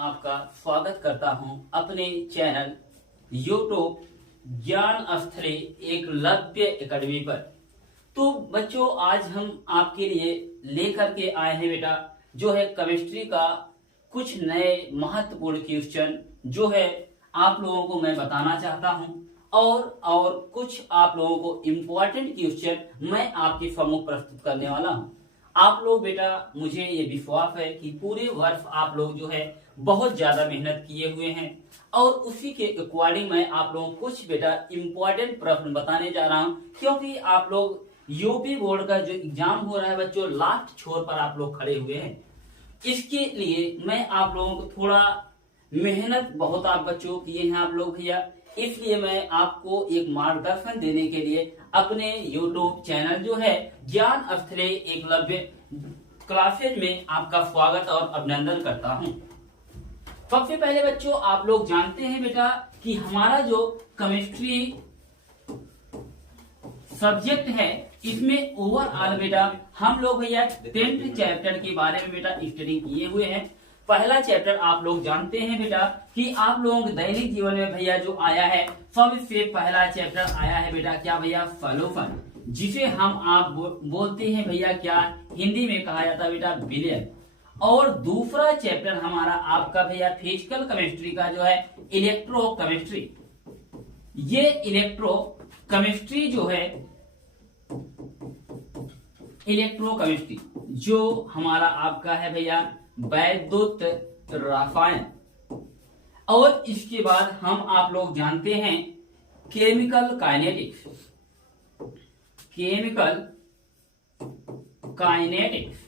आपका स्वागत करता हूं अपने चैनल यूट्यूब ज्ञान स्थली एकलव्य एकेडमी पर। तो बच्चों, आज हम आपके लिए लेकर के आए हैं बेटा जो है केमिस्ट्री का कुछ नए महत्वपूर्ण क्वेश्चन जो है आप लोगों को मैं बताना चाहता हूं और कुछ आप लोगों को इम्पोर्टेंट क्वेश्चन मैं आपके सम्मुख प्रस्तुत करने वाला हूं। आप लोग बेटा, मुझे ये विश्वास है कि पूरे वर्ष आप लोग जो है बहुत ज्यादा मेहनत किए हुए हैं और उसी के अकॉर्डिंग मैं आप लोगों को कुछ बेटा इम्पोर्टेंट प्रश्न बताने जा रहा हूं, क्योंकि आप लोग यूपी बोर्ड का जो एग्जाम हो रहा है बच्चों, लास्ट छोर पर आप लोग खड़े हुए हैं। इसके लिए मैं आप लोगों को थोड़ा मेहनत बहुत आप बच्चों किए हैं आप लोग भैया, इसलिए मैं आपको एक मार्गदर्शन देने के लिए अपने YouTube चैनल जो है ज्ञान स्थली एकलव्य क्लासेज में आपका स्वागत और अभिनंदन करता हूं। सबसे पहले बच्चों, आप लोग जानते हैं बेटा कि हमारा जो केमिस्ट्री सब्जेक्ट है इसमें ओवरऑल बेटा हम लोग भैया 10th चैप्टर के बारे में बेटा स्टडी किए हुए हैं। पहला चैप्टर आप लोग जानते हैं बेटा कि आप लोगों के दैनिक जीवन में भैया जो आया है सबसे पहला चैप्टर आया है बेटा क्या भैया, सॉल्यूशन, जिसे हम आप बोलते हैं भैया क्या, हिंदी में कहा जाता है बेटा विलयन। और दूसरा चैप्टर हमारा आपका भैया फिजिकल केमिस्ट्री का जो है इलेक्ट्रो केमिस्ट्री। ये इलेक्ट्रो केमिस्ट्री जो है इलेक्ट्रो केमिस्ट्री जो हमारा आपका है भैया वैद्युत रसायन। और इसके बाद हम आप लोग जानते हैं chemical kinetics. Chemical kinetics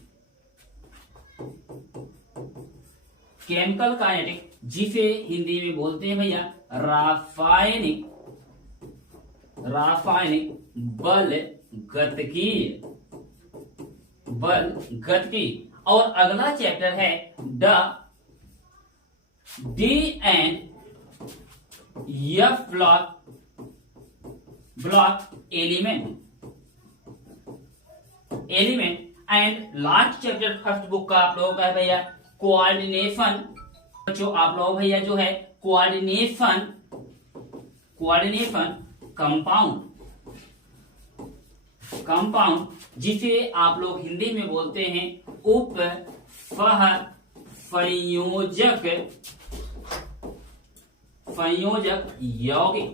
chemical kinetics जिसे हिंदी में बोलते हैं भैया रासायनिक बल गतिकी। और अगला चैप्टर है D and F block element and last chapter first book का आप लोगों का है भैया कोऑर्डिनेशन। जो आप लोग भैया जो है कोऑर्डिनेशन कंपाउंड जिसे आप लोग हिंदी में बोलते हैं उप सह संयोजक यौगिक।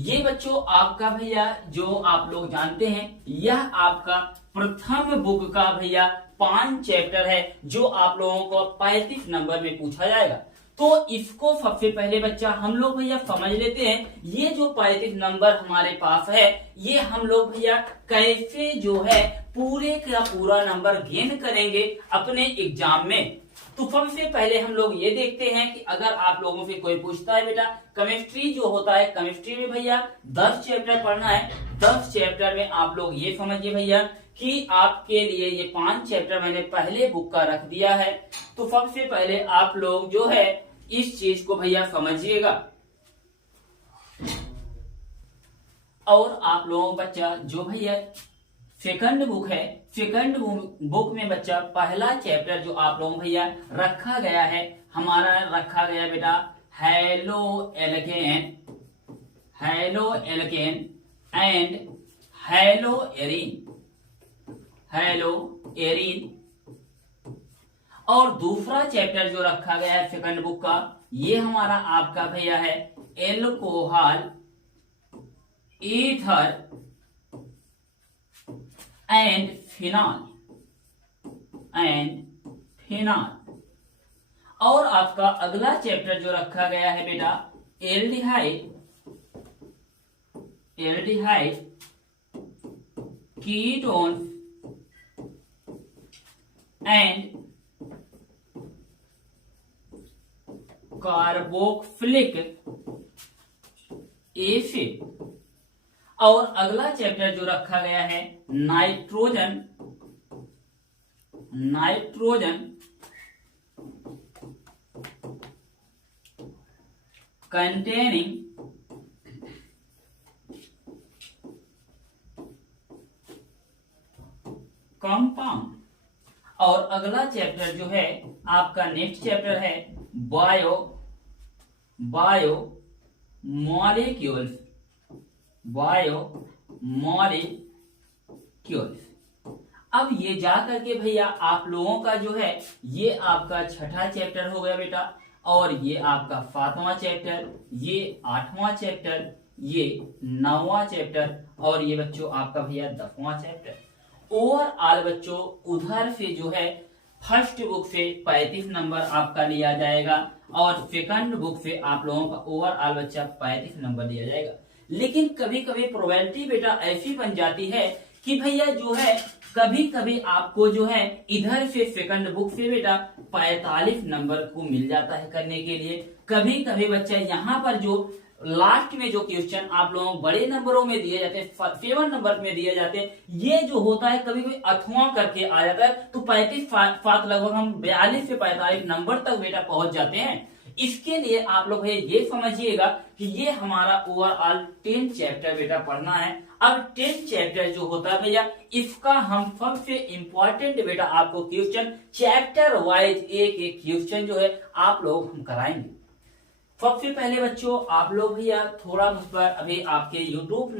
ये बच्चों आपका भैया जो आप लोग जानते हैं यह आपका प्रथम बुक का भैया 5 चैप्टर है जो आप लोगों को 35 नंबर में पूछा जाएगा। तो इसको सबसे पहले बच्चा हम लोग भैया समझ लेते हैं, ये जो 35 नंबर हमारे पास है ये हम लोग भैया कैसे जो है पूरे का पूरा नंबर गेन करेंगे अपने एग्जाम में। तो सबसे पहले हम लोग ये देखते हैं कि अगर आप लोगों से कोई पूछता है बेटा केमिस्ट्री जो होता है, केमिस्ट्री में भैया 10 चैप्टर पढ़ना है। 10 चैप्टर में आप लोग ये समझिए भैया कि आपके लिए ये 5 चैप्टर मैंने पहले बुक का रख दिया है। तो सबसे पहले आप लोग जो है इस चीज को भैया समझिएगा। और आप लोगों बच्चा जो भैया सेकंड बुक है, सेकंड बुक में बच्चा पहला चैप्टर जो आप लोगों भैया रखा गया है हमारा रखा गया बेटा halo alkane and hello arene. और दूसरा चैप्टर जो रखा गया है सेकंड बुक का ये हमारा आपका भैया है एल्कोहल ईथर एंड फिनॉल। और आपका अगला चैप्टर जो रखा गया है बेटा aldehyde ketone and carboxylic acid. और अगला चैप्टर जो रखा गया है नाइट्रोजन कंटेनिंग कंपाउंड। और अगला चैप्टर जो है आपका नेक्स्ट चैप्टर है बायोमोलिक्यूल्स। अब ये जा करके भैया आप लोगों का जो है ये आपका छठा चैप्टर हो गया बेटा, और ये आपका 7वां चैप्टर, ये 8वां चैप्टर, ये 9वां चैप्टर, और ये बच्चों आपका भैया 10वां चैप्टर। ओवरऑल बच्चों उधर से जो है फर्स्ट बुक से 35 नंबर आपका लिया जाएगा, और सेकंड बुक से आप लोगों का ओवरऑल बच्चा 35 नंबर लिया जाएगा। लेकिन कभी कभी प्रोबेबिलिटी बेटा ऐसी बन जाती है कि भैया जो है कभी कभी आपको जो है इधर से सेकंड बुक से बेटा 45 नंबर को मिल जाता है करने के लिए। कभी कभी बच्चा यहाँ पर जो लास्ट में जो क्वेश्चन आप लोगों को बड़े नंबरों में दिए जाते हैं, 7 नंबर में दिए जाते हैं, ये जो होता है कभी कभी अथवा करके आ जाता है, तो 35 फात लगभग हम 42 से 45 नंबर तक बेटा पहुंच जाते हैं। इसके लिए आप लोग ये समझिएगा कि ये हमारा ओवरऑल 10 चैप्टर बेटा पढ़ना है। अब 10 चैप्टर जो होता है भैया इसका हम सबसे इंपॉर्टेंट बेटा आपको क्वेश्चन चैप्टर वाइज एक एक क्वेश्चन जो है आप लोग हम कराएंगे। सबसे पहले बच्चों आप लोग भैया थोड़ा मुझ पर अभी आपके YouTube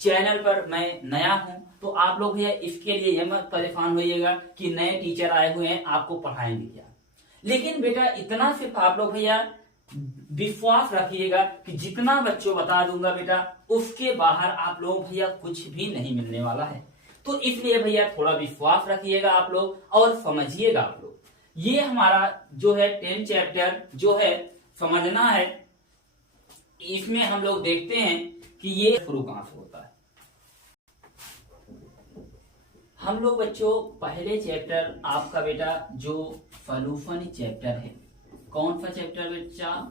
चैनल पर मैं नया हूं, तो आप लोग भैया इसके लिए ये मत परेशान होइएगा कि नए टीचर आए हुए हैं आपको पढ़ाएंगे क्या। लेकिन बेटा इतना सिर्फ आप लोग भैया विश्वास रखिएगा कि जितना बच्चों बता दूंगा बेटा उसके बाहर आप लोग भैया कुछ भी नहीं मिलने वाला है। तो इसलिए भैया थोड़ा विश्वास रखिएगा आप लोग और समझिएगा आप लोग। ये हमारा जो है 10 चैप्टर जो है समझना है, इसमें हम लोग देखते हैं कि ये शुरू कहां से होता है। हम लोग बच्चों पहले चैप्टर आपका बेटा जो सॉल्यूशन चैप्टर है, कौन सा चैप्टर बच्चा?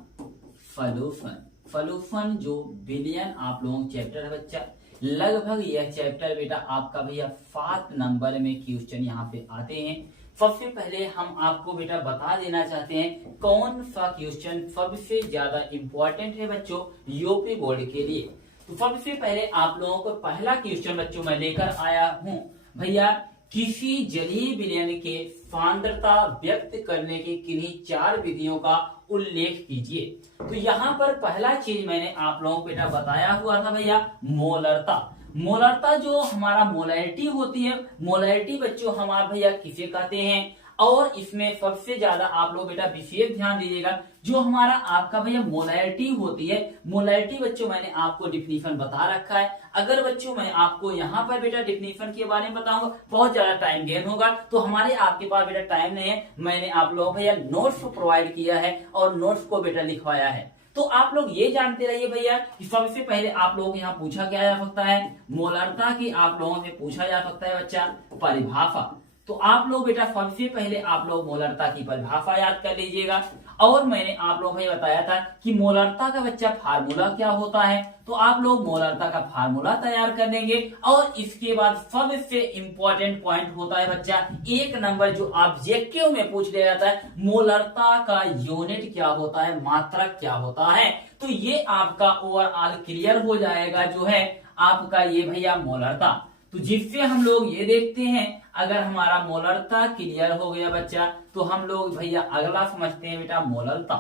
सॉल्यूशन जो बिलियन आप लोगों चैप्टर है बच्चा। लगभग यह चैप्टर बेटा आपका भैया 7 नंबर में क्वेश्चन यहाँ पे आते हैं। सबसे पहले हम आपको बेटा बता देना चाहते हैं कौन सा क्वेश्चन सबसे ज्यादा इंपॉर्टेंट है बच्चों यूपी बोर्ड के लिए। तो सबसे पहले आप लोगों को पहला क्वेश्चन बच्चों मैं लेकर आया हूं भैया, किसी जलीय विलयन के सांद्रता व्यक्त करने की किन्हीं 4 विधियों का उल्लेख कीजिए। तो यहाँ पर पहला चीज मैंने आप लोगों को बेटा बताया हुआ था भैया मोलरता। मोलरता जो हमारा मोलैरिटी होती है, मोलैरिटी बच्चों हमारा भैया किसे कहते हैं, और इसमें सबसे ज्यादा आप लोग बेटा विशेष ध्यान दीजिएगा जो हमारा आपका भैया मोलैरिटी होती है। मोलैरिटी बच्चों मैंने आपको डिफिनीशन बता रखा है। अगर बच्चों मैं आपको यहाँ पर बेटा डिफिनीशन के बारे में बताऊंगा बहुत ज्यादा टाइम गेन होगा, तो हमारे आपके पास बेटा टाइम नहीं है। मैंने आप लोगों भैया नोट्स प्रोवाइड किया है और नोट्स को बेटा लिखवाया है। तो आप लोग ये जानते रहिए भैया कि सबसे पहले आप लोगों को यहाँ पूछा क्या जा सकता है, मोलरता की आप लोगों से पूछा जा सकता है बच्चा परिभाषा। तो आप लोग बेटा सबसे पहले आप लोग मोलरता की परिभाषा याद कर लीजिएगा। और मैंने आप लोगों को बताया था कि मोलरता का बच्चा फार्मूला क्या होता है, तो आप लोग मोलरता का फार्मूला तैयार कर लेंगे। और इसके बाद सबसे इंपॉर्टेंट पॉइंट होता है बच्चा 1 नंबर जो ऑब्जेक्टिव में पूछ लिया जाता है, मोलरता का यूनिट क्या होता है, मात्रक क्या होता है। तो ये आपका ओवरऑल क्लियर हो जाएगा जो है आपका ये भैया मोलरता। तो जिससे हम लोग ये देखते हैं अगर हमारा मोलरता क्लियर हो गया बच्चा, तो हम लोग भैया अगला समझते हैं बेटा मोलरता।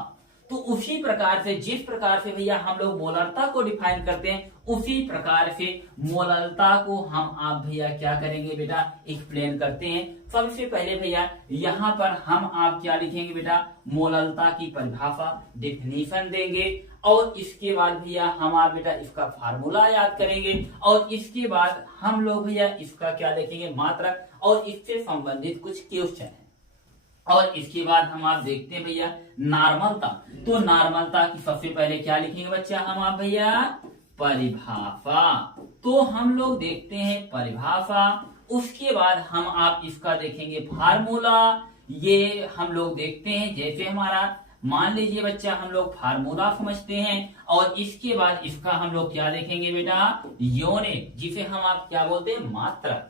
तो उसी प्रकार से जिस प्रकार से भैया हम लोग मोलरता को डिफाइन करते हैं, उसी प्रकार से मोलरता को हम आप भैया क्या करेंगे बेटा एक्सप्लेन करते हैं। सबसे पहले भैया यहाँ पर हम आप क्या लिखेंगे बेटा, मोलरता की परिभाषा डिफिनीशन देंगे, और इसके बाद भैया हम आप बेटा इसका फार्मूला याद करेंगे, और इसके बाद हम लोग भैया इसका क्या लिखेंगे मात्रक, और इससे संबंधित कुछ क्वेश्चन है। और इसके बाद हम आप देखते हैं भैया नॉर्मलता। तो नॉर्मलता की सबसे पहले क्या लिखेंगे बच्चा हम आप भैया परिभाषा। तो हम लोग देखते हैं परिभाषा, उसके बाद हम आप इसका देखेंगे फार्मूला। ये हम लोग देखते हैं जैसे हमारा मान लीजिए बच्चा हम लोग फार्मूला समझते हैं, और इसके बाद इसका हम लोग क्या देखेंगे बेटा यूनिट, जिसे हम आप क्या बोलते हैं मात्रक।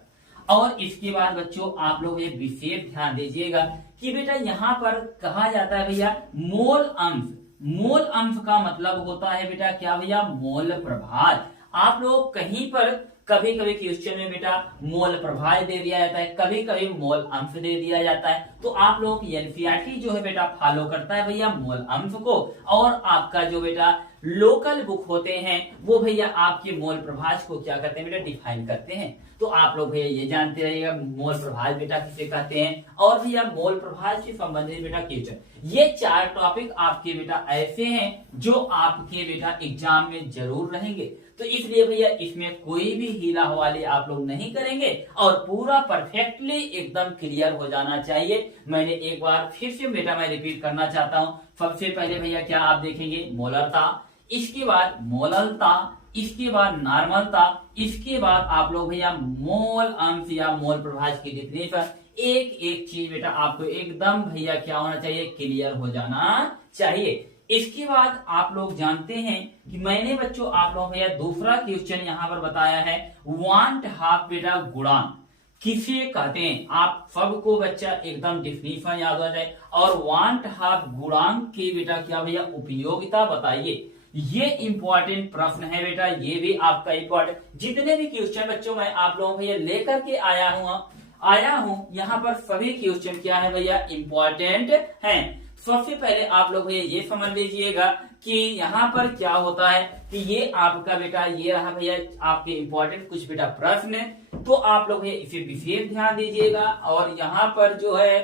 और इसके बाद बच्चों आप लोग एक विशेष ध्यान दीजिएगा कि बेटा यहाँ पर कहा जाता है भैया मोल अंश। मोल अंश का मतलब होता है बेटा क्या भैया मोल प्रभार। आप लोग कहीं पर कभी कभी क्वेश्चन में बेटा मोल प्रभाव दे दिया जाता है, कभी कभी मोल अंश दे दिया जाता है। तो आप लोग एनसीईआरटी जो है बेटा फॉलो करता है भैया मोल अंश को, और आपका जो बेटा लोकल बुक होते हैं वो भैया आपके मोल प्रभाज को क्या करते हैं बेटा डिफाइन करते हैं। तो आप लोग भैया ये जानते रहिएगा मोल प्रभाज बेटा किसे कहते हैं, और भैया मोल प्रभाज से संबंधित बेटा क्वेश्चन, ये 4 टॉपिक आपके बेटा ऐसे हैं जो आपके बेटा एग्जाम में जरूर रहेंगे। तो इसलिए भैया इसमें कोई भी हीला हवाले आप लोग नहीं करेंगे और पूरा परफेक्टली एकदम क्लियर हो जाना चाहिए। मैंने एक बार फिर से बेटा मैं रिपीट करना चाहता हूं। सबसे पहले भैया क्या आप देखेंगे मोलरता, इसके बाद मोललता, इसके बाद नॉर्मलता, इसके बाद आप लोग भैया मोल अंश या मोल प्रभाज की डिफिनेशन, एक एक चीज बेटा आपको एकदम भैया क्या होना चाहिए क्लियर हो जाना चाहिए। इसके बाद आप लोग जानते हैं कि मैंने बच्चों आप लोग भैया दूसरा क्वेश्चन यहाँ पर बताया है, वांट हाफ बेटा गुणांक किसे कहते हैं। आप सबको बच्चा एकदम डिफिनेशन याद हो जाए, और वांट हाफ गुणांक की बेटा क्या भैया उपयोगिता बताइए। ये इंपॉर्टेंट प्रश्न है बेटा, ये भी आपका इंपॉर्टेंट, जितने भी क्वेश्चन बच्चों मैं आप लोगों भैया लेकर के आया हूँ यहाँ पर सभी क्वेश्चन क्या है भैया इंपॉर्टेंट हैं। सबसे पहले आप लोग भैया ये समझ लीजिएगा कि यहाँ पर क्या होता है कि ये आपका बेटा ये रहा भैया आपके इंपॉर्टेंट कुछ बेटा प्रश्न, तो आप लोग भैया इसे विशेष ध्यान दीजिएगा। और यहाँ पर जो है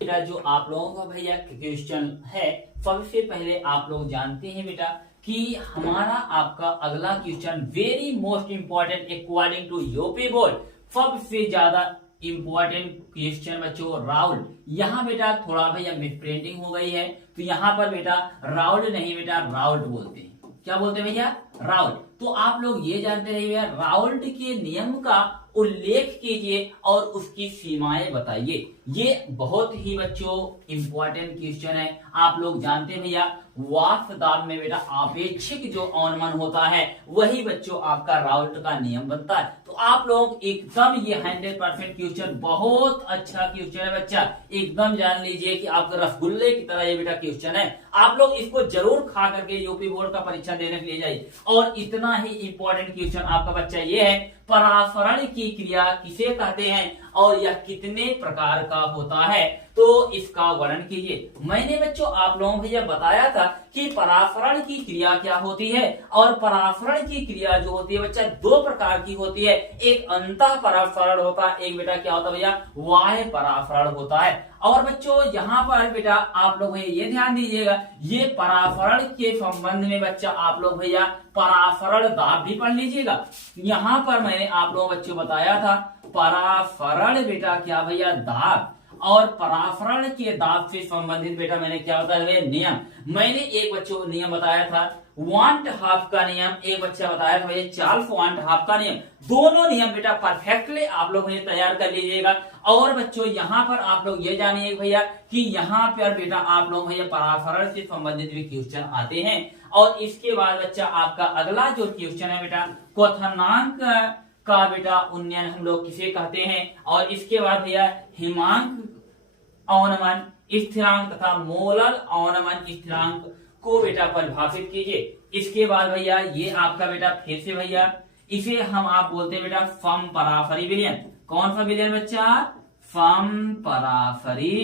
बेटा जो आप लोगों का भैया क्वेश्चन है, सबसे पहले आप लोग जानते हैं बेटा कि हमारा आपका अगला question very most important according to UP board, सबसे ज्यादा इंपॉर्टेंट क्वेश्चन बच्चों राउंड। यहाँ बेटा थोड़ा भैया मिसप्रिंटिंग हो गई है, तो यहाँ पर बेटा राउंड नहीं बेटा राउंड बोलते हैं। क्या बोलते हैं भैया राउंड। तो आप लोग ये जानते रहिए भैया राउंड के नियम का उल्लेख कीजिए और उसकी सीमाएं बताइए। ये बहुत ही बच्चों इंपॉर्टेंट क्वेश्चन है। आप लोग जानते हैं भैया वाष्प दाब में बेटा आपेक्षिक जो अवनमन होता है वही बच्चों आपका राउल्ट का नियम बनता है। तो आप लोग एकदम ये 100% क्वेश्चन बहुत अच्छा क्वेश्चन है बच्चा, एकदम जान लीजिए कि आपका रसगुल्ले की तरह ये बेटा क्वेश्चन है। आप लोग इसको जरूर खा करके यूपी बोर्ड का परीक्षा देने के लिए जाइए। और इतना ही इंपॉर्टेंट क्वेश्चन आपका बच्चा ये है, परासरण की क्रिया किसे कहते हैं और यह कितने प्रकार का होता है, तो इसका वर्णन कीजिए। मैंने बच्चों आप लोगों को भैया बताया था कि परासरण की क्रिया क्या होती है, और परासरण की क्रिया जो होती है बच्चा 2 प्रकार की होती है, एक अंतः परासरण होता है, एक बेटा क्या होता है भैया बाह्य परासरण होता है। और बच्चों यहाँ पर बेटा आप लोग भैया ये ध्यान दीजिएगा, ये परासरण के संबंध में बच्चा आप लोग भैया परासरण दाब भी पढ़ लीजिएगा। यहाँ पर मैंने आप लोगों बच्चों बताया था परासरण बेटा क्या भैया दाब, और परासरण के दाब से संबंधित बेटा मैंने क्या बताया नियम। मैंने एक बच्चों को नियम बताया था वांट हाफ का नियम, एक बच्चा बताया था भैया चार्ल्स वांट हाफ का नियम। दोनों नियम बेटा परफेक्टली आप लोग तैयार कर लीजिएगा। और बच्चों यहाँ पर आप लोग ये जानिए भैया कि यहाँ पर बेटा आप लोग भैया परासरण से संबंधित भी क्वेश्चन आते हैं। और इसके बाद बच्चा आपका अगला जो क्वेश्चन है बेटा क्वथनांक का बेटा उन्नयन हम लोग किसे कहते हैं, और इसके बाद भैया हिमांक अवनमन स्थिरांक तथा मोलर अवनमन स्थिरांक को बेटा परिभाषित कीजिए। इसके बाद भैया ये आपका बेटा फिर से भैया इसे हम आप बोलते हैं बेटा फम पराफरी विलयन। कौन सा विलयन बच्चा फम पराफरी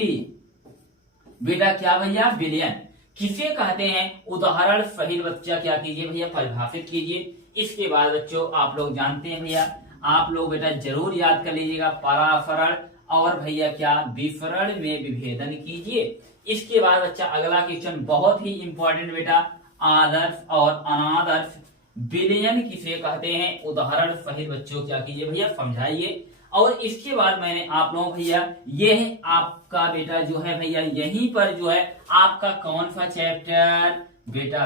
बेटा क्या भैया विलयन किसे कहते हैं, उदाहरण सहित बच्चा क्या कीजिए भैया परिभाषित कीजिए। इसके बाद बच्चों आप लोग जानते हैं भैया आप लोग बेटा जरूर याद कर लीजिएगा परासरण और भैया क्या विसरण में विभेदन कीजिए। इसके बाद बच्चा अगला क्वेश्चन बहुत ही इंपॉर्टेंट बेटा आदर्श और अनादर्श विलयन किसे कहते हैं, उदाहरण सहित बच्चों क्या कीजिए भैया समझाइए। और इसके बाद मैंने आप लोगों भैया ये आपका बेटा जो है भैया यहीं पर जो है आपका कौन सा चैप्टर बेटा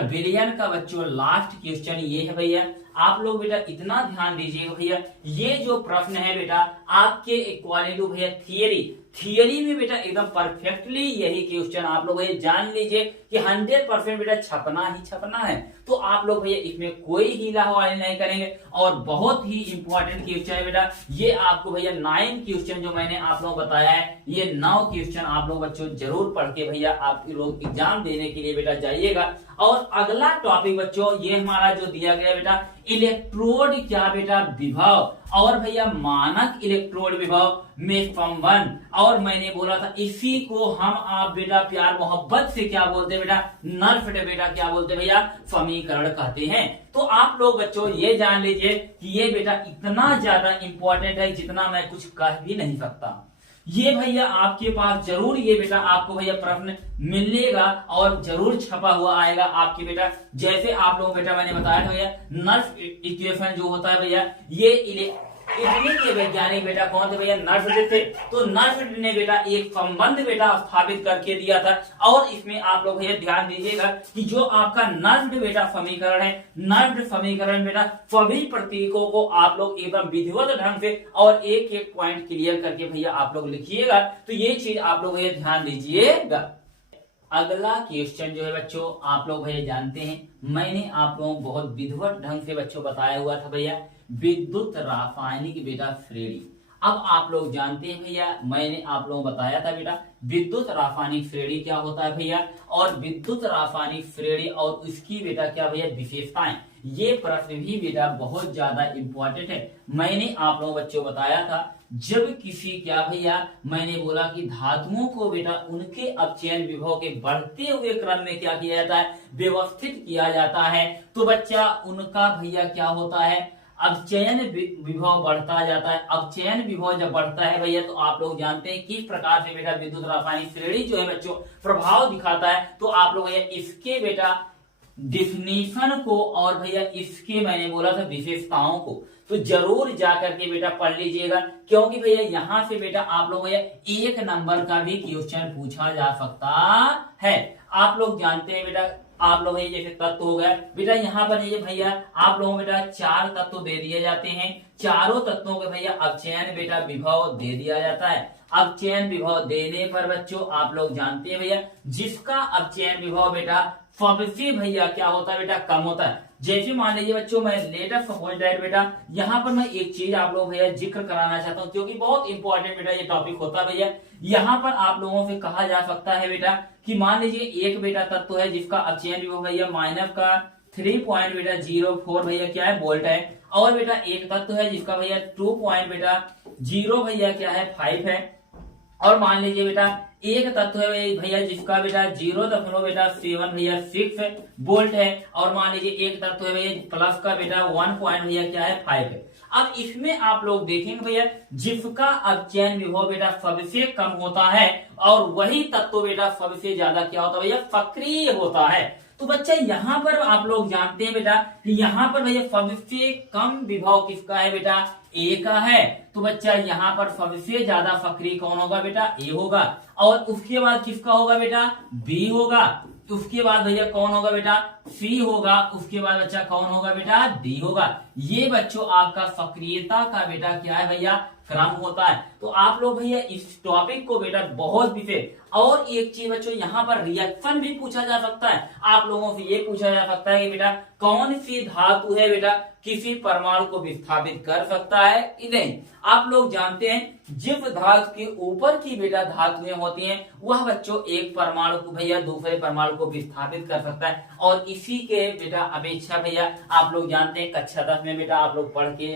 विलयन का बच्चों लास्ट क्वेश्चन ये है भैया। आप लोग बेटा इतना ध्यान दीजिएगा भैया ये जो प्रश्न है बेटा आपके इक्वालिटी टू भैया थियरी में बेटा एकदम परफेक्टली यही क्वेश्चन आप लोग ये जान लीजिए कि 100% बेटा छपना ही छपना है। तो आप लोग भैया इसमें कोई हीला हवाली नहीं करेंगे। और बहुत ही इंपॉर्टेंट क्वेश्चन है बेटा ये आपको भैया 9 क्वेश्चन जो मैंने आप लोग बताया है, ये 9 क्वेश्चन आप लोग बच्चों जरूर पढ़ के भैया आप लोग एग्जाम देने के लिए बेटा जाइएगा। और अगला टॉपिक बच्चों ये हमारा जो दिया गया बेटा इलेक्ट्रोड क्या बेटा विभव और भैया मानक इलेक्ट्रोड विभव में संबंध। और मैंने बोला था इसी को हम आप बेटा प्यार मोहब्बत से क्या बोलते हैं बेटा नर्फ्ड बेटा क्या बोलते हैं भैया समीकरण कहते हैं। तो आप लोग बच्चों ये जान लीजिए कि ये बेटा इतना ज्यादा इंपॉर्टेंट है जितना मैं कुछ कह भी नहीं सकता। ये भैया आपके पास जरूर ये बेटा आपको भैया प्रश्न मिलेगा और जरूर छपा हुआ आएगा आपके बेटा। जैसे आप लोगों बेटा मैंने बताया था भैया नर्फ इक्वेशन जो होता है भैया ये इटली के वैज्ञानिक बेटा कौन थे भैया नर्फ्ड थे। तो नर्फ्ड ने बेटा एक संबंध बेटा स्थापित करके दिया था। और इसमें आप लोग भैया ध्यान दीजिएगा कि जो आपका नर्फ्ड बेटा समीकरण है नर्फ्ड समीकरण बेटा सभी प्रतीकों को आप लोग एकदम विधिवत ढंग से और एक एक पॉइंट क्लियर करके भैया आप लोग लिखिएगा। तो ये चीज आप लोग भैया ध्यान दीजिएगा। अगला क्वेश्चन जो है बच्चों आप लोग भैया जानते हैं मैंने आप लोगों को बहुत विधिवत ढंग से बच्चों बताया हुआ था भैया विद्युत रासायनिक बेटा श्रेणी। अब आप लोग जानते हैं भैया मैंने आप लोगों को बताया था बेटा विद्युत रासायनिक श्रेणी क्या होता है भैया और विद्युत रासायनिक श्रेणी और उसकी बेटा क्या भैया विशेषताएं। ये प्रश्न भी बेटा बहुत ज्यादा इंपॉर्टेंट है। मैंने आप लोगों बच्चों बताया था जब किसी क्या भैया मैंने बोला कि धातुओं को बेटा उनके अपचयन विभव के बढ़ते हुए क्रम में क्या किया जाता है व्यवस्थित किया जाता है। तो बच्चा उनका भैया क्या होता है अपचयन विभव बढ़ता जाता है। अपचयन विभव जब बढ़ता है भैया तो आप लोग जानते हैं किस प्रकार से बेटा विद्युत रासायनिक श्रेणी जो है बच्चों प्रभाव दिखाता है। तो आप लोग भैया इसके बेटा डिफिनीशन को और भैया इसके मैंने बोला था विशेषताओं को तो जरूर जाकर के बेटा पढ़ लीजिएगा क्योंकि भैया यहाँ से बेटा आप लोग भैया एक नंबर का भी क्वेश्चन पूछा जा सकता है। आप लोग जानते हैं बेटा आप लोग जैसे तत्व हो गया बेटा यहाँ पर ये भैया आप लोगों बेटा 4 तत्व दे दिए जाते हैं। चारों तत्वों के भैया अपचयन बेटा विभव दे दिया जाता है। अपचयन विभव देने पर बच्चों आप लोग जानते हैं भैया जिसका अपचयन विभव बेटा सबसे भैया क्या होता है बेटा कम होता है। जैसे मान लीजिए बच्चों मैं लेटर सपोज दैट बेटा यहाँ पर मैं एक चीज आप लोग भैया जिक्र कराना चाहता हूँ क्योंकि बहुत इंपॉर्टेंट बेटा ये टॉपिक होता है भैया। यहाँ पर आप लोगों से कहा जा सकता है बेटा कि मान लीजिए एक बेटा तत्व है जिसका अपचयन विभव भैया माइनस का 3.04 भैया क्या है वोल्ट है और बेटा एक तत्व है जिसका भैया 2.0 भैया क्या है 5 है और मान लीजिए बेटा एक तत्व है भैया जिसका बेटा 0.7 भैया 6 वोल्ट है और मान लीजिए एक तत्व है भैया प्लस का बेटा 1 पॉइंट भैया क्या है 5 है। अब इसमें आप लोग देखेंगे भैया जिसका अपचयन विभव बेटा सबसे कम होता है और वही तत्व बेटा सबसे ज्यादा क्या होता है भैया सक्रिय होता है। तो बच्चा यहाँ पर आप लोग जानते हैं बेटा कि यहाँ पर भैया सबसे कम विभव किसका है बेटा ए का है। तो बच्चा यहाँ पर सबसे ज्यादा सक्रिय कौन होगा बेटा ए होगा और उसके बाद किसका होगा बेटा बी होगा। उसके बाद भैया कौन होगा बेटा सी होगा। उसके बाद बच्चा कौन होगा बेटा डी होगा। ये बच्चों आपका सक्रियता का बेटा क्या है भैया क्रम होता है। तो आप लोग भैया इस टॉपिक को बेटा बहुत विशेष और एक चीज बच्चों यहाँ पर रिएक्शन भी पूछा जा सकता है। आप लोगों से ये पूछा जा सकता है कि बेटा कौन सी धातु है बेटा किसी परमाणु को विस्थापित कर सकता है कि नहीं। आप लोग जानते हैं जिस धातु के ऊपर की बेटा धातुएं होती हैं वह बच्चों एक परमाणु को भैया दूसरे परमाणु को विस्थापित कर सकता है। और इसी के बेटा अपेक्षा भैया आप लोग जानते हैं कक्षा 10 में बेटा आप लोग पढ़ के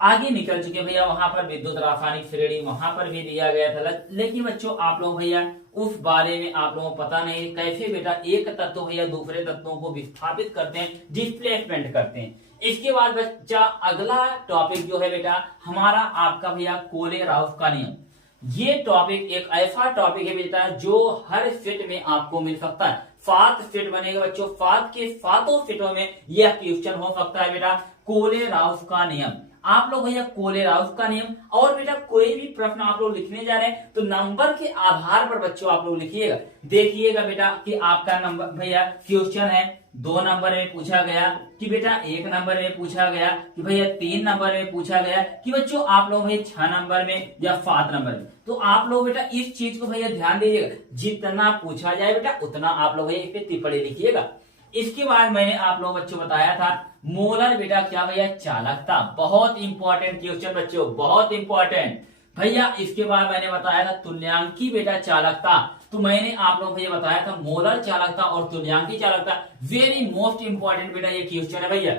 आगे निकल चुके भैया वहां पर विद्युत रासायनिक श्रेणी वहां पर भी दिया गया था। लेकिन बच्चों आप लोग भैया उस बारे में आप लोगों को पता नहीं कैसे बेटा एक तत्व भैया दूसरे तत्वों को विस्थापित करते हैं डिस्प्लेसमेंट करते हैं। इसके बाद बच्चा अगला टॉपिक जो है बेटा हमारा आपका भैया कोलेराउस का नियम। ये टॉपिक एक ऐसा टॉपिक है बेटा जो हर सेट में आपको मिल सकता है। 7 सेट बनेगा बच्चों 7 के 7 सेटों में यह क्वेश्चन हो सकता है बेटा कोलेराउस का नियम। आप लोग भैया कोलेराउस का नियम और बेटा कोई भी प्रश्न आप लोग लिखने जा रहे हैं तो नंबर के आधार पर बच्चों आप लोग लिखिएगा। देखिएगा बेटा कि आपका नंबर भैया क्वेश्चन है 2 नंबर में पूछा गया कि बेटा 1 नंबर में पूछा गया कि भैया 3 नंबर में पूछा गया कि बच्चों आप लोग भैया 6 नंबर में या 7 नंबर में। तो आप लोग बेटा इस चीज को भैया ध्यान दीजिएगा जितना पूछा जाए बेटा उतना आप लोग भैया इस पे टिप्पणी लिखिएगा। इसके बाद मैंने आप लोग बच्चों बताया था मोलर बेटा क्या भैया चालकता। बहुत इंपॉर्टेंट क्वेश्चन बच्चों बहुत इंपॉर्टेंट भैया। इसके बाद मैंने बताया था तुल्यांकी बेटा चालकता। तो मैंने आप लोगों को ये बताया था मोलर चालकता और तुल्यांकी चालकता वेरी मोस्ट इंपॉर्टेंट बेटा ये क्वेश्चन है भैया।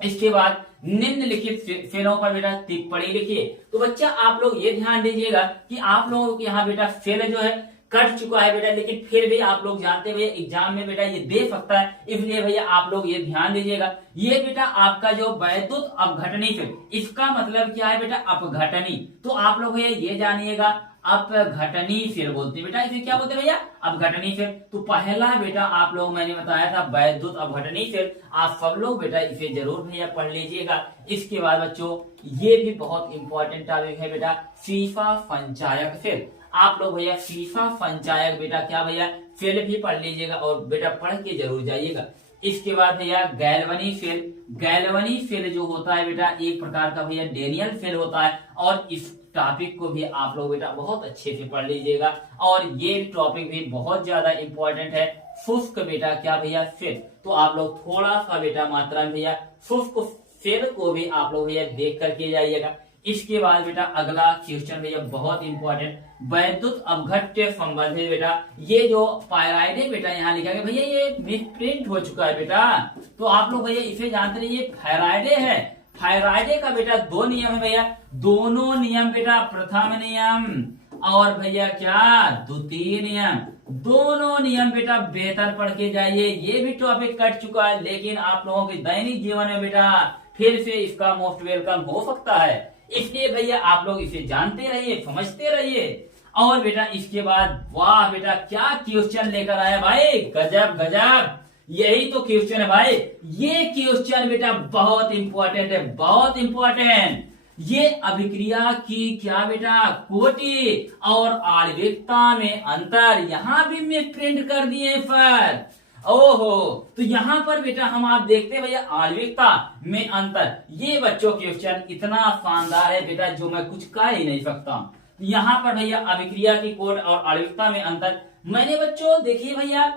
इसके बाद निम्नलिखित फेलों पर बेटा टिप्पणी लिखिए। तो बच्चा आप लोग ये ध्यान दीजिएगा कि आप लोगों के यहाँ बेटा फेल जो है कट चुका है बेटा, लेकिन फिर भी आप लोग जानते हैं भैया एग्जाम में बेटा ये दे सकता है, इसलिए भैया आप लोग ये ध्यान दीजिएगा। ये बेटा आपका जो वैद्युत अपघटनी फेल, इसका मतलब क्या है बेटा अपघटनी। तो आप लोग भैया ये जानिएगा अपघटनी फेल बोलते हैं बेटा, इसे क्या बोलते हैं भैया अपघटनी फेल। तो पहला बेटा आप लोग मैंने बताया था वैद्युत अपघटनी फेल, आप सब लोग बेटा इसे जरूर भैया पढ़ लीजिएगा। इसके बाद बच्चों ये भी बहुत इंपॉर्टेंट टॉपिक है बेटा फीफा संचायक फेल। आप लोग भैया फीफा संचायक बेटा क्या भैया फेल भी पढ़ लीजिएगा और बेटा पढ़ के जरूर जाइएगा। इसके बाद भैया गैल्वनी फेल, गैल्वनी फेल जो होता है बेटा एक प्रकार का भैया डेनियल फेल होता है, और इस टॉपिक को भी आप लोग बेटा बहुत अच्छे से पढ़ लीजिएगा। और ये टॉपिक भी बहुत ज्यादा इंपॉर्टेंट है शुष्क बेटा क्या भैया फेल। तो आप लोग थोड़ा सा बेटा मात्रा में भैया शुष्क फेल को भी आप लोग भैया देख करके जाइएगा। इसके बाद बेटा अगला क्वेश्चन भैया बहुत इंपॉर्टेंट वैद्युत अपघट्य संबंधित बेटा, ये जो पायराइडे बेटा यहाँ लिखा गया भैया ये मिसप्रिंट हो चुका है बेटा। तो आप लोग भैया इसे जानते रहिए फायराइडे है। फायराइडे का बेटा दो नियम है भैया, दोनों नियम बेटा प्रथम नियम और भैया क्या द्वितीय नियम, दोनों नियम बेटा बेहतर पढ़ के जाइए। ये भी टॉपिक कट चुका है, लेकिन आप लोगों के दैनिक जीवन में बेटा फिर से इसका मोस्ट वेलकम हो सकता है, इसलिए भैया आप लोग इसे जानते रहिए समझते रहिए। और बेटा इसके बाद वाह बेटा क्या क्वेश्चन लेकर आया भाई, गजब गजब, यही तो क्वेश्चन है भाई। ये क्वेश्चन बेटा बहुत इंपॉर्टेंट है, बहुत इंपॉर्टेंट। ये अभिक्रिया की क्या बेटा कोटि और आणविकता में अंतर, यहाँ भी मैं प्रिंट कर दिए पर ओहो। तो यहाँ पर बेटा हम आप देखते हैं भैया आणविकता में अंतर, ये बच्चों क्वेश्चन इतना शानदार है बेटा जो मैं कुछ कह ही नहीं सकता। यहाँ पर भैया अभिक्रिया की कोड और आणविकता में अंतर, मैंने बच्चों देखिए भैया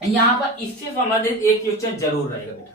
यहाँ पर इससे संबंधित एक क्वेश्चन जरूर रहेगा बेटा।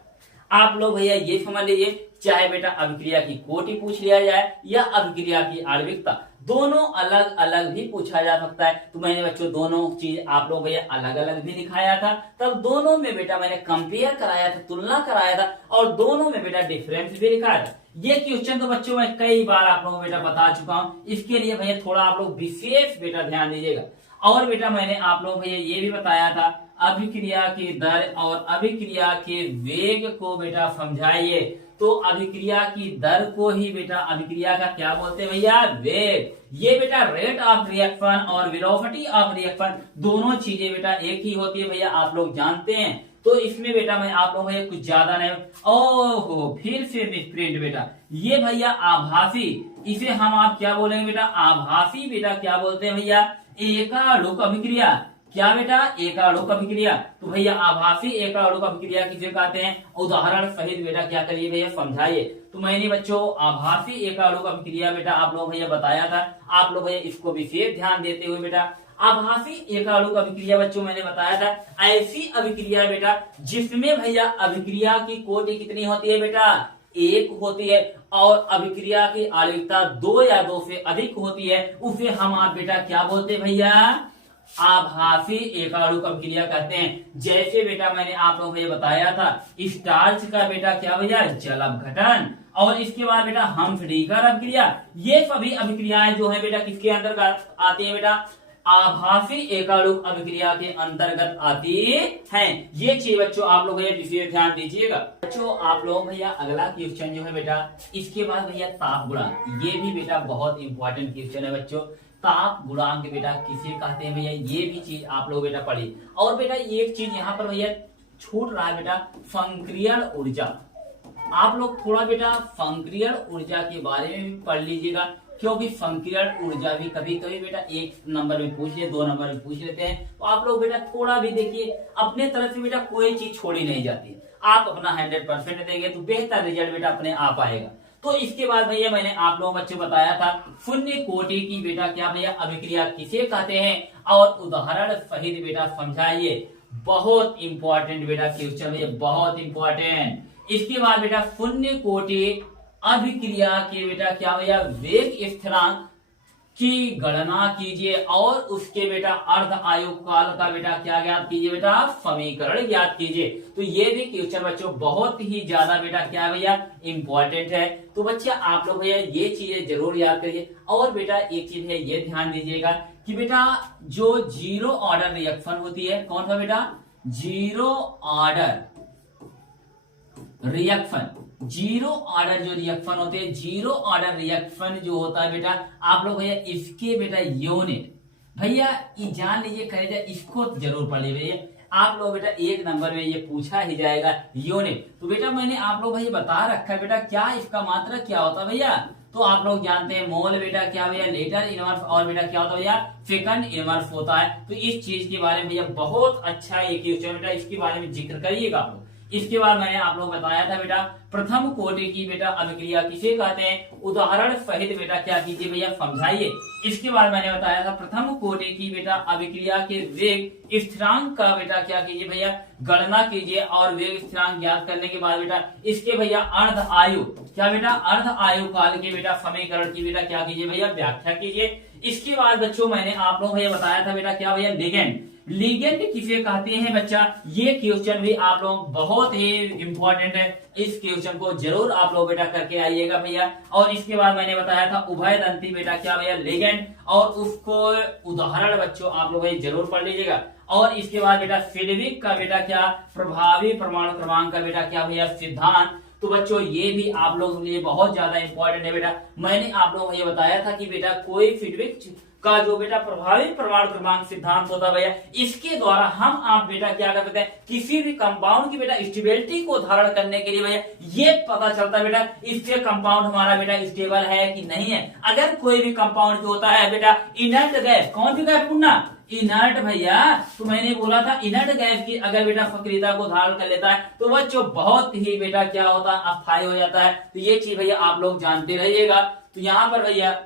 आप लोग भैया ये समझ लीजिए, चाहे बेटा अभिक्रिया की कोटि पूछ लिया जाए या अभिक्रिया की आणविकता, दोनों अलग अलग भी पूछा जा सकता है। तो मैंने बच्चों दोनों चीज आप लोग भैया अलग अलग भी दिखाया था, तब दोनों में बेटा मैंने कंपेयर कराया था, तुलना कराया था, और दोनों में बेटा डिफरेंस भी दिखाया था। ये क्वेश्चन तो बच्चों मैं कई बार आप लोगों को बेटा बता चुका हूँ, इसके लिए भैया थोड़ा आप लोग विशेष बेटा ध्यान दीजिएगा। और बेटा मैंने आप लोगों को भैया ये भी बताया था अभिक्रिया की दर और अभिक्रिया के वेग को बेटा समझाइए। तो अभिक्रिया की दर को ही बेटा अभिक्रिया का क्या बोलते हैं भैया वेग। ये बेटा रेट ऑफ रिएक्शन और वेलोसिटी ऑफ रिएक्शन दोनों चीजें बेटा एक ही होती है भैया, आप लोग जानते हैं। तो इसमें बेटा मैं आप लोगों को कुछ ज्यादा नहीं, ओहो फिर से मिसप्रिंट बेटा, ये भैया आभासी, इसे हम आप क्या बोलेंगे बेटा आभासी बेटा क्या बोलते हैं भैया एकाणुक अभिक्रिया। क्या बेटा एकाणुक अभिक्रिया। तो भैया आभासी एकाणुक अभिक्रिया किसे कहते हैं, उदाहरण सहित बेटा क्या करिए भैया समझाइए। तो मैंने बच्चों आभासी एकाणुक अभिक्रिया बेटा आप लोग भैया बताया था, आप लोग भैया इसको विशेष ध्यान देते हुए बेटा आभासी एकाणुक अभिक्रिया बच्चों मैंने बताया था ऐसी अभिक्रिया बेटा जिसमें भैया अभिक्रिया की कोटि कितनी होती है बेटा एक होती है, और अभिक्रिया की आणविकता 2 या 2 से अधिक होती है, उसे हम आप बेटा क्या बोलते हैं भैया आभासी एकाणुक अभिक्रिया कहते हैं। जैसे बेटा मैंने आप लोगों को ये बताया था स्टार्च का बेटा क्या भैया जल अपघटन, और इसके बाद बेटा हम्फ्रीकर अभिक्रिया, ये सभी अभिक्रियाएं जो है बेटा किसके अंतर्गत आती है बेटा आभासी एकाणुक अभिक्रिया के अंतर्गत आती हैं। ये चीज बच्चों आप लोग भैया विशेष ध्यान दीजिएगा। बच्चों आप लोग भैया अगला क्वेश्चन जो है बेटा इसके बाद भैया ताप गुणांक, ये भी बेटा बहुत इंपॉर्टेंट क्वेश्चन है बच्चों। ताप गुणांक बेटा किसे कहते हैं भैया, ये भी चीज आप लोग बेटा पढ़िए। और बेटा एक चीज यहाँ पर भैया छूट रहा है बेटा संक्रियण ऊर्जा, आप लोग थोड़ा बेटा संक्रियण ऊर्जा के बारे में भी पढ़ लीजिएगा, क्योंकि संक्रियण ऊर्जा भी कभी कभी बेटा 1 नंबर में पूछ ले 2 नंबर में पूछ लेते हैं। तो आप लोग बेटा थोड़ा भी देखिए, अपने तरफ से बेटा कोई चीज छोड़ी नहीं जाती, आप अपना 100% देंगे तो बेहतर रिजल्ट बेटा अपने आप आएगा। तो इसके बाद भैया मैंने आप लोगों बच्चे बताया था शून्य कोटि की बेटा क्या भैया अभिक्रिया किसे कहते हैं, और उदाहरण सहित बेटा समझाइए। बहुत इंपॉर्टेंट बेटा क्वेश्चन भैया बहुत इंपॉर्टेंट। इसके बाद बेटा शून्य कोटि अभिक्रिया के बेटा क्या भैया वेग स्थिरांक की गणना कीजिए और उसके बेटा अर्ध आयु काल का बेटा क्या ज्ञात कीजिए बेटा, समीकरण ज्ञात कीजिए। तो ये भी क्वेश्चन बच्चों बहुत ही ज्यादा बेटा क्या भैया इंपॉर्टेंट है। तो बच्चे आप लोग भैया ये चीजें जरूर याद करिए। और बेटा एक चीज है ये ध्यान दीजिएगा कि बेटा जो जीरो ऑर्डर रिएक्शन होती है, कौन सा बेटा, zero order reaction, zero order जो रिएक्शन होते हैं, जीरो ऑर्डर रिएक्शन जो होता है बेटा आप लोग भैया इसके बेटा यूनिट भैया ये जान लीजिए, कहे जाए इसको जरूर पढ़ लीजिए भैया। आप लोग बेटा एक नंबर में ये पूछा ही जाएगा यूनिट। तो बेटा मैंने आप लोग भैया बता रखा है बेटा क्या इसका मात्रा क्या होता है भैया। तो आप लोग जानते हैं मोल बेटा क्या भैया लीटर इनवर्स, और बेटा क्या होता है भैया सेकंड इनवर्स होता है। तो इस चीज के बारे में भैया बहुत अच्छा ये क्वेश्चन बेटा, इसके बारे में जिक्र करिएगा आप लोग। इसके बाद मैंने आप लोग बताया था बेटा प्रथम कोटि की बेटा अभिक्रिया किसे कहते हैं, उदाहरण सहित बेटा क्या कीजिए भैया समझाइए। इसके बाद मैंने बताया था प्रथम कोटि की बेटा अभिक्रिया के वेग स्थिरांक का बेटा क्या कीजिए भैया गणना कीजिए, और वेग स्थिरांक ज्ञात करने के बाद बेटा इसके भैया अर्ध आयु क्या बेटा अर्ध आयु काल के बेटा समीकरण की बेटा क्या कीजिए भैया व्याख्या कीजिए। इसके बाद बच्चों मैंने आप लोग भैया बताया था बेटा क्या भैया लिगेंड, लिगेंड किसे कहते हैं बच्चा, ये क्वेश्चन भी आप लोग बहुत ही इंपॉर्टेंट है। इस क्वेश्चन को जरूर आप लोग बेटा करके आइएगा भैया। और इसके बाद मैंने बताया था उभय दंती बेटा क्या भैया लिगेंड, और उसको उदाहरण बच्चों आप लोग जरूर पढ़ लीजिएगा। और इसके बाद बेटा सिडविक का बेटा क्या प्रभावी परमाणु क्रमांक का बेटा क्या भैया सिद्धांत। तो बच्चों ये भी आप लोगों के लिए बहुत ज्यादा इंपॉर्टेंट है बेटा। मैंने आप लोगों को ये बताया था कि बेटा कोई सिडविक का जो बेटा प्रभावी परमाणु क्रमांक सिद्धांत होता है भैया, इसके द्वारा हम आप बेटा क्या कर सकते हैं किसी भी कंपाउंड की बेटा स्टेबिलिटी को धारण करने के लिए भैया ये पता चलता है बेटा इससे कंपाउंड हमारा बेटा स्टेबल है कि नहीं है। अगर कोई भी कंपाउंड जो होता है बेटा इनर्ट गैस, कौन सी गैस पूछना, इनर्ट भैया, तो मैंने बोला था इनर्ट गैस की अगर बेटा सक्रियता को धारण कर लेता है तो वह जो बहुत ही बेटा क्या होता है अस्थायी हो जाता है। तो ये चीज भैया आप लोग जानते रहिएगा। तो यहाँ पर भैया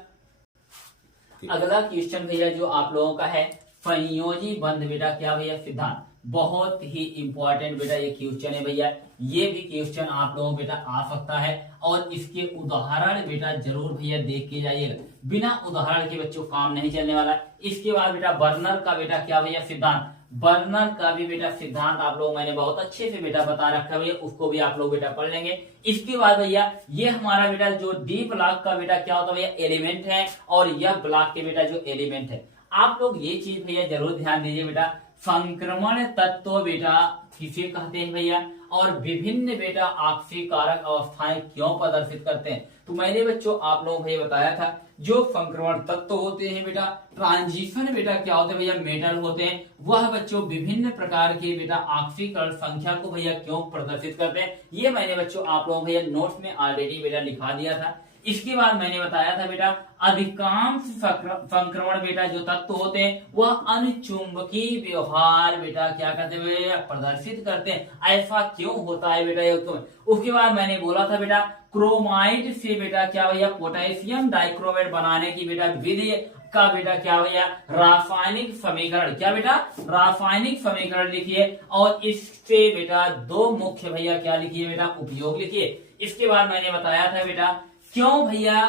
अगला क्वेश्चन भैया जो आप लोगों का है संयोजी बंध बेटा क्या भैया सिद्धांत, बहुत ही इंपॉर्टेंट बेटा ये क्वेश्चन है भैया। ये भी क्वेश्चन आप लोगों बेटा आ सकता है, और इसके उदाहरण बेटा जरूर भैया देख के जाइएगा, बिना उदाहरण के बच्चों काम नहीं चलने वाला। इसके बाद बेटा बर्नर का बेटा क्या भैया सिद्धांत, बर्नर का भी बेटा सिद्धांत आप लोग मैंने बहुत अच्छे से बेटा बता रखा है भैया, उसको भी आप लोग बेटा पढ़ लेंगे। इसके बाद भैया ये हमारा बेटा जो डी ब्लॉक का बेटा क्या होता है भैया एलिमेंट है, और यह ब्लॉक के बेटा जो एलिमेंट है। आप लोग ये चीज भैया जरूर ध्यान दीजिए बेटा, संक्रमण तत्व बेटा किसे कहते हैं भैया, और विभिन्न बेटा आपसी कारक अवस्थाएं क्यों प्रदर्शित करते हैं। तो मैंने बच्चों आप लोगों को ये बताया था जो संक्रमण तत्व होते हैं बेटा, ट्रांजिशन बेटा क्या होते हैं भैया मेटल होते हैं, वह बच्चों विभिन्न प्रकार के बेटा ऑक्सीकरण संख्या को भैया क्यों प्रदर्शित करते हैं, ये मैंने बच्चों आप लोगों को भैया नोट्स में ऑलरेडी बेटा लिखा दिया था। इसके बाद मैंने बताया था बेटा अधिकांश संक्रमण बेटा जो तत्व होते हैं वह अनुचुंबकीय व्यवहार बेटा क्या करते हैं प्रदर्शित करते हैं। ऐसा क्यों होता है बेटा ये तो। उसके बाद मैंने बोला था बेटा क्रोमाइड से बेटा क्या भैया पोटेशियम डाइक्रोमेट बनाने की बेटा विधि का बेटा क्या भैया रासायनिक समीकरण, क्या बेटा रासायनिक समीकरण लिखिए, और इससे बेटा दो मुख्य भैया क्या लिखिए बेटा उपयोग लिखिए। इसके बाद मैंने बताया था बेटा क्यों भैया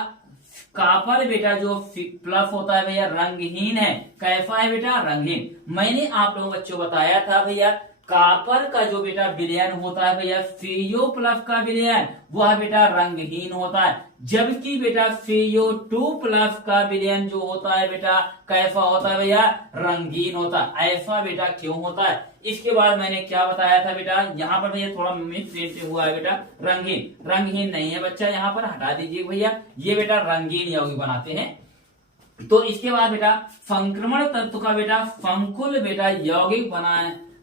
कापर बेटा जो प्लस होता है भैया रंगहीन है, कैसा है बेटा रंगहीन। मैंने आप लोगों बच्चों बताया था भैया कापर का जो बेटा विलयन होता है भैया CO+ का विलयन वह बेटा रंगहीन होता है, जबकि बेटा CO2+ का विलयन जो होता है बेटा कैसा होता है भैया रंगीन होता है। ऐसा बेटा क्यों होता है। इसके बाद मैंने क्या बताया था बेटा, यहाँ पर भैया थोड़ा मिस हुआ है बेटा, रंगीन रंगहीन नहीं है बच्चा, यहाँ पर हटा दीजिए भैया, ये बेटा रंगीन यौगिक बनाते हैं। तो इसके बाद बेटा संक्रमण तत्व का बेटा संकुल बेटा यौगिक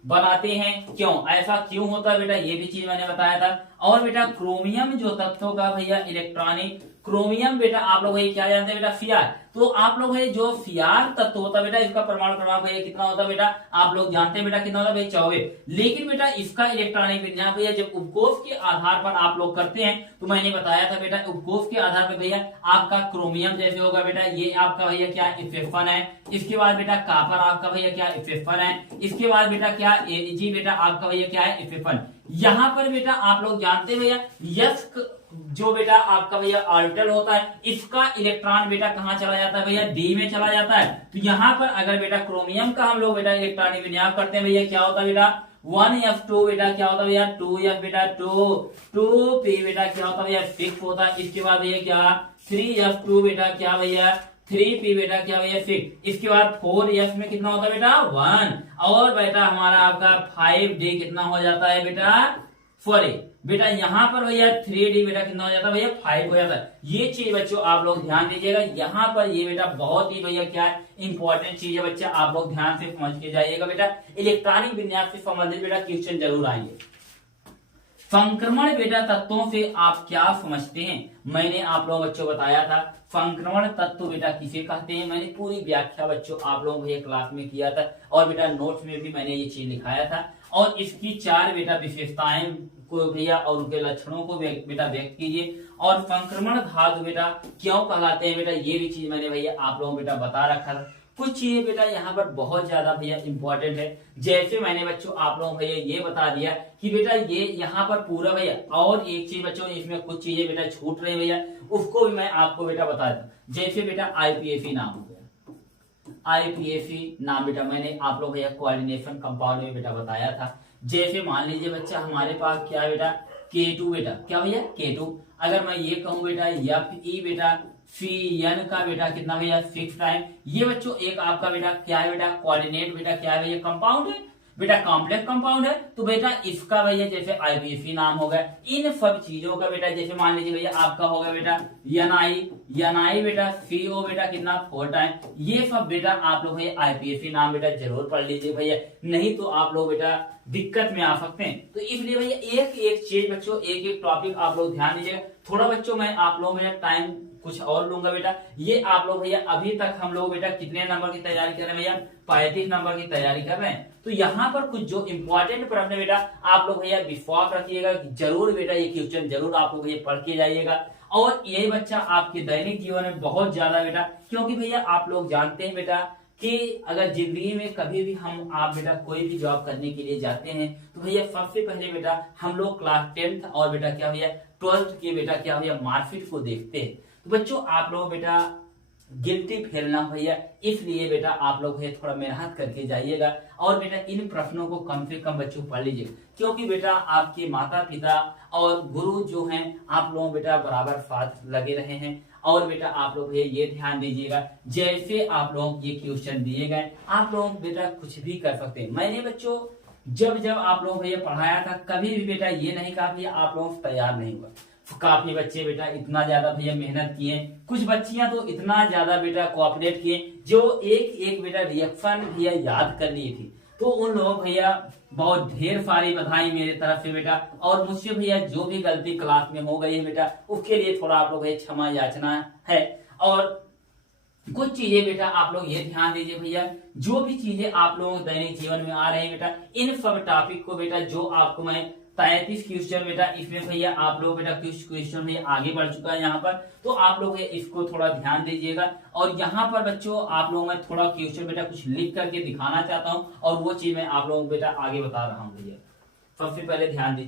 बनाते हैं, क्यों ऐसा क्यों होता है बेटा ये भी चीज मैंने बताया था। और बेटा क्रोमियम जो तत्वों का भैया इलेक्ट्रॉनिक क्रोमियम बेटा आप लोग क्या जानते हैं बेटा Cr, तो आप लोग जो Cr तत्व होता है बेटा इसका परमाणु क्रमांक भैया कितना होता है बेटा आप लोग जानते हैं बेटा कितना होता है भैया 24। लेकिन बेटा इसका इलेक्ट्रॉनिक विन्यास भैया जब उपकोष के आधार पर आप लोग करते हैं तो मैंने बताया था बेटा उपकोष के आधार पर भैया आपका क्रोमियम जैसे होगा बेटा ये आपका भैया क्या Fe1 है, इसके बाद बेटा कापर आपका भैया क्या Fe1 है, इसके बाद बेटा क्या Ag बेटा आपका भैया क्या है Fe1। यहाँ पर बेटा आप लोग जानते हैं भैया जो बेटा आपका भैया ऑर्बिटल होता है, इसका इलेक्ट्रॉन बेटा कहाँ चला जाता है भैया, डी में चला जाता है। तो यहाँ पर अगर बेटा क्रोमियम का हम लोग बेटा इलेक्ट्रॉनिक विन्यास करते हैं भैया, क्या होता है बेटा 1f2 बेटा, क्या होता है भैया 2f बेटा 2p बेटा, क्या होता है भैया 6 होता है। इसके बाद भैया क्या 3f2 बेटा, क्या भैया 3p बेटा, क्या भैया 6। इसके बाद 4f में कितना होता है बेटा 1, और बेटा हमारा आपका 5d कितना हो जाता है बेटा 4a बेटा। यहाँ पर भैया 3d बेटा कितना हो जाता है भैया 5 हो जाता है। ये चीज बच्चों आप लोग ध्यान दीजिएगा, यहाँ पर ये बेटा बहुत ही भैया क्या है इंपॉर्टेंट चीज है बच्चा, आप लोग ध्यान से समझ के जाइएगा बेटा। इलेक्ट्रॉनिक विन्यास से संबंधित बेटा क्वेश्चन जरूर आएंगे। संक्रमण बेटा तत्वों से आप क्या समझते हैं, मैंने आप लोगों बच्चों बताया था संक्रमण तत्व बेटा किसे कहते हैं, मैंने पूरी व्याख्या बच्चों आप लोगों भैया क्लास में किया था, और बेटा नोट्स में भी मैंने ये चीज लिखाया था। और इसकी 4 बेटा विशेषताएं को भैया और उनके लक्षणों को बेटा व्यक्त कीजिए। और संक्रमण धातु बेटा क्यों कहलाते हैं बेटा, ये भी चीज मैंने भैया आप लोगों बेटा बता रखा था। कुछ चीजें बेटा यहाँ पर बहुत ज्यादा भैया इंपॉर्टेंट है, जैसे मैंने बच्चों आप लोगों भैया ये बता दिया कि बेटा ये यहाँ पर पूरा भैया, और एक चीज बच्चों इसमें कुछ चीजें बेटा छूट रही भैया, उसको भी मैं आपको बेटा बता दूं। जैसे बेटा IPFE नाम हो गया, IPFE नाम बेटा मैंने आप लोग भैया कोऑर्डिनेशन कंपाउंड में बेटा बताया था। जैसे मान लीजिए बच्चा हमारे पास क्या है बेटा K2 बेटा, क्या भैया K2। अगर मैं ये कहूं बेटा Fe बेटा Cn का बेटा कितना भैया 6 टाइम, ये बच्चों एक आपका बेटा क्या है बेटा कोऑर्डिनेट बेटा क्या है भैया कंपाउंड है बेटा, कॉम्प्लेक्स कंपाउंड है। तो बेटा इसका भैया जैसे IPFE नाम हो गया। इन सब चीजों का बेटा जैसे मान लीजिए भैया आपका होगा बेटा Ni बेटा CO बेटा कितना 4 टाइम, ये सब बेटा आप लोग IPFE नाम बेटा जरूर पढ़ लीजिए भैया, नहीं तो आप लोग बेटा दिक्कत में आ सकते हैं। तो इसलिए भैया एक एक चीज बच्चों एक एक टॉपिक आप लोग ध्यान दीजिएगा। थोड़ा बच्चों मैं आप लोग भैया टाइम कुछ और लूंगा बेटा। ये आप लोग भैया अभी तक हम लोग बेटा कितने नंबर की तैयारी कर रहे हैं भैया 35 नंबर की तैयारी कर रहे हैं। तो यहाँ पर कुछ जो इंपॉर्टेंट प्रश्न है बेटा आप लोग भैया विश्वास रखिएगा कि जरूर बेटा ये क्वेश्चन जरूर आप लोग ये पढ़ के जाइएगा। और ये बच्चा आपके दैनिक जीवन में बहुत ज्यादा बेटा, क्योंकि भैया आप लोग जानते हैं बेटा कि अगर जिंदगी में कभी भी आप बेटा कोई भी जॉब करने के लिए जाते हैं तो भैया सबसे पहले बेटा हम लोग क्लास 10th और बेटा क्या भैया 12th के बेटा क्या भैया मार्कशीट को देखते हैं। तो बच्चों आप लोग बेटा गिल्टी फैलना भैया, इसलिए बेटा आप लोग भैया थोड़ा मेहनत करके जाइएगा और बेटा इन प्रश्नों को कम से कम बच्चों पढ़ लीजिए, क्योंकि बेटा आपके माता पिता और गुरु जो हैं आप लोग बेटा बराबर साथ लगे रहे हैं। और बेटा आप लोग भैया ये ध्यान दीजिएगा जैसे आप लोग ये क्वेश्चन दिए गए आप लोग बेटा कुछ भी कर सकते हैं। मैंने बच्चों जब आप लोग भैया पढ़ाया था कभी भी बेटा ये नहीं कहा कि आप लोग तैयार नहीं हुआ। काफी बच्चे बेटा इतना ज्यादा भैया मेहनत किए, कुछ बच्चियां तो इतना ज्यादा बेटा कोऑपरेट किए जो एक बेटा रिएक्शन भैया याद कर ली थी। तो उन लोगों भैया बहुत ढेर सारी बधाई मेरे तरफ से बेटा। और मुझसे भैया जो भी गलती क्लास में हो गई है बेटा उसके लिए थोड़ा आप लोग क्षमा याचना है। और कुछ चीजें बेटा आप लोग ये ध्यान दीजिए भैया, जो भी चीजें आप लोगों के दैनिक जीवन में आ रही है बेटा इन सब टॉपिक को बेटा जो आपको मैं 33 क्वेश्चन बेटा इसमें भैया आप लोग बेटा कुछ क्वेश्चन में आगे बढ़ चुका है यहाँ पर, तो आप लोग इसको थोड़ा ध्यान दीजिएगा। और यहाँ पर बच्चों आप लोगों में थोड़ा क्वेश्चन बेटा कुछ लिख करके दिखाना चाहता हूँ और वो चीज मैं आप लोगों को बेटा आगे बता रहा हूँ भैया। सबसे पहले ध्यान दीजिए।